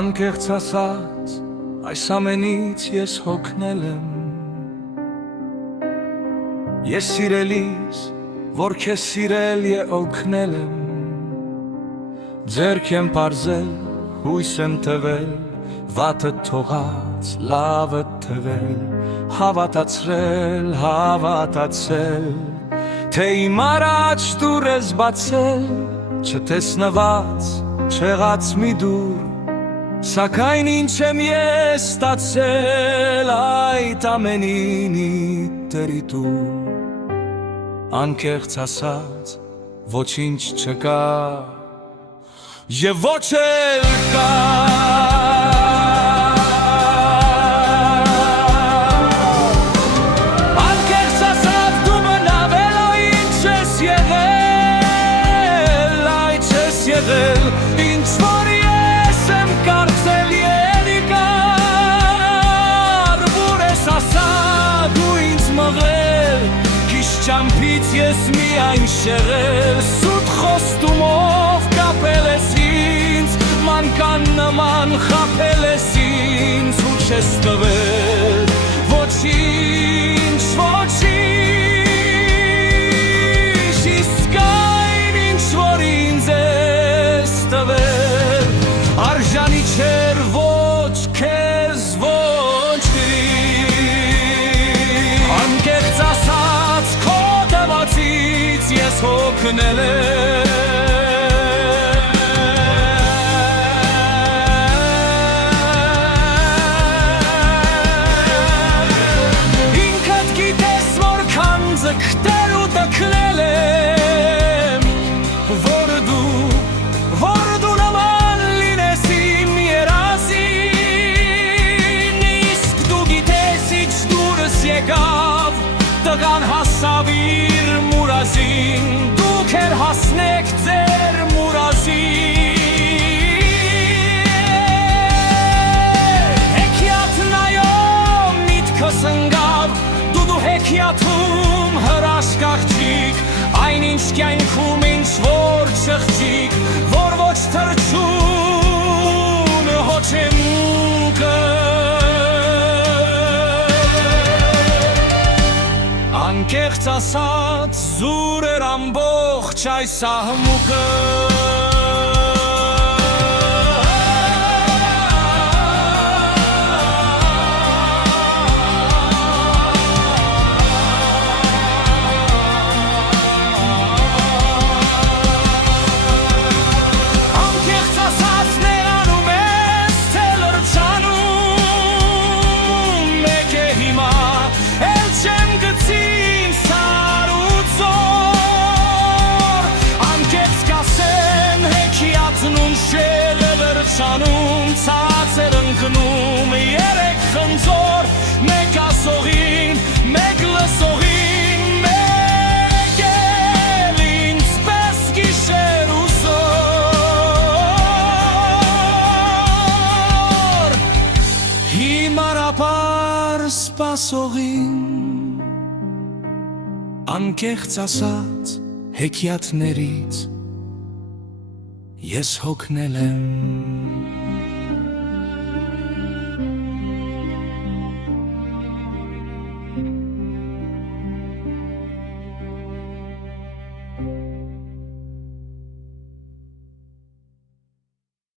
Անկեղծ ասած, այս ամենից ես հոգնել եմ։ Ես սիրելիս, որ քեզ սիրել է օգնել եմ։ Ձեռք եմ պարզել, հույս եմ տվել, վատը թողած, լավը թվել, հավատացրել, թե իմ առաջ դուր ես բացել, չտեսնված, չեղած մի դուր, սակայն ինչ եմ ես ստացել այդ ամենինի տերիտուր։ Անկեղծ ասած, ոչինչ չկա և ոչ էլ կա։ Անկեղծ ասած, դու մնավել ο ինչ ես եղել, այդ ես եղել, ինչ որ ես եմ կարծել երիկար, որ ես ասա դու ինձ մղել, քիչ ճամփից ես միայն շեղել, սուտ խոստումով կապել ես ինձ, մանկան նման խաբել ես ինձ, ու չես տվել ոչինչ, ոչինչ, իսկ այն ինչ որ ինձ ես տվել, արժանի չէր ոչ քեզ, ոչ ինձ։ Անկեղծ ասած, քո դեմացից ես հոգնել եմ։ Ձգտել ու տքնել եմ, որ դու նման լինես իմ երազին, իսկ դու գիտես ինչ դուրս եկավ, տղան հասավ իր մուրազին, դուք էր հասնեք ձեր մուրազին։ Հեքիաթ նայում միտքս ընկավ, դու հեքիաթում հրաշք աղջիկ, այնինչ կյանքում ինչ որ չխջիկ, որ ոչ թրջուն հոչեմուկը։ Անկեղծ ասած, զուր էր ամբողջ այս աղմուկը։ Ցածր ընկնում երեք խնձոր, մեկ ասողին, մեկ լսողին, մեկ էլ ինձպես գիշեր ու զոր, հիմարապար սպասողին։ Անկեղծ ասած, հեքիաթներից ես հոգնել եմ։